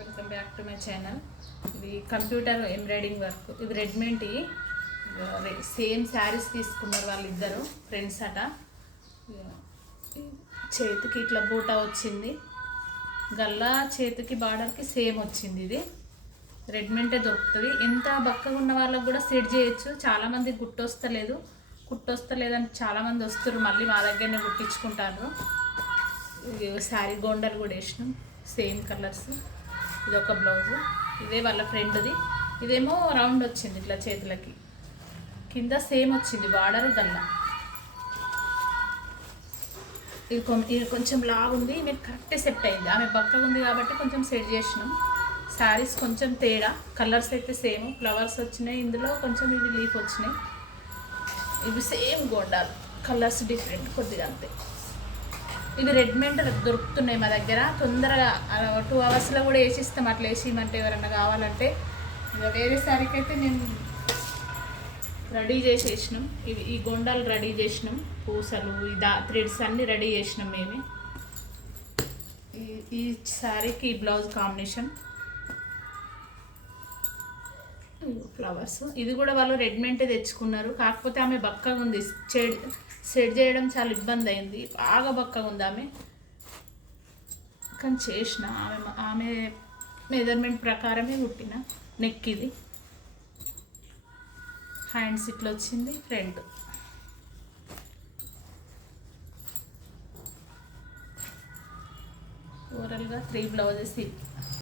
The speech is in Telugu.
Welcome back to my channel. ఇది కంప్యూటర్ ఎంబ్రాయిడింగ్ వర్క్. ఇది రెడీమేడ్ సేమ్ శారీస్ తీసుకున్నారు వాళ్ళిద్దరు ఫ్రెండ్స్ అట. చేతికి ఇట్లా బూటా వచ్చింది, గల్లా చేతికి బార్డర్కి సేమ్ వచ్చింది. ఇది రెడీమేడే దొరుకుతుంది. ఎంత బక్కగా ఉన్న వాళ్ళకి కూడా సెట్ చేయొచ్చు. చాలామంది కుట్టొస్తలేదని చాలామంది వస్తారు, మళ్ళీ మా దగ్గరనే కుట్టించుకుంటారు. శారీ గోండలు కూడా వేసినాం, సేమ్ కలర్స్. ఇది ఒక బ్లౌజు, ఇదే వాళ్ళ ఫ్రెండ్ది. ఇదేమో రౌండ్ వచ్చింది ఇట్లా చేతులకి, కింద సేమ్ వచ్చింది బార్డర్ గల్లా. ఇది కొంచెం లావు ఉంది, మీకు కరెక్టే సెట్ అయింది. ఆమె బక్కగా ఉంది కాబట్టి కొంచెం సెట్ చేసినాం. శారీస్ కొంచెం తేడా, కలర్స్ అయితే సేమ్, ఫ్లవర్స్ వచ్చినాయి ఇందులో, కొంచెం ఇవి లీఫ్ వచ్చినాయి. ఇవి సేమ్ గోండాలు, కలర్స్ డిఫరెంట్ కొద్దిగా అంతే. ఇవి రెడీమేడ్ దొరుకుతున్నాయి మా దగ్గర. తొందరగా 2 అవర్స్లో కూడా వేసిస్తాం. అట్లా వేసిమంటే ఎవరన్నా కావాలంటే. ఇక వేరే శారీకి అయితే మేము రెడీ చేసేసినాం. ఈ గొండాలు రెడీ చేసినాం, పూసలు థ్రెడ్స్ అన్నీ రెడీ చేసినాం మేమే. ఈ శారీకి ఈ బ్లౌజ్ కాంబినేషన్, ఫ్లవర్స్. ఇది కూడా వాళ్ళు రెడీమేడ్ తెచ్చుకున్నారు, కాకపోతే ఆమె బక్కగా ఉంది. సెట్ చేయడం చాలా ఇబ్బంది అయింది, బాగా బక్కగా ఉంది ఆమె. కానీ చేసిన ఆమె మెజర్మెంట్ ప్రకారమే కుట్టిన. నెక్ ఇది, హ్యాండ్స్ ఇట్లా వచ్చింది, ఫ్రంట్. ఓవరాల్గా 3 బ్లౌజెస్.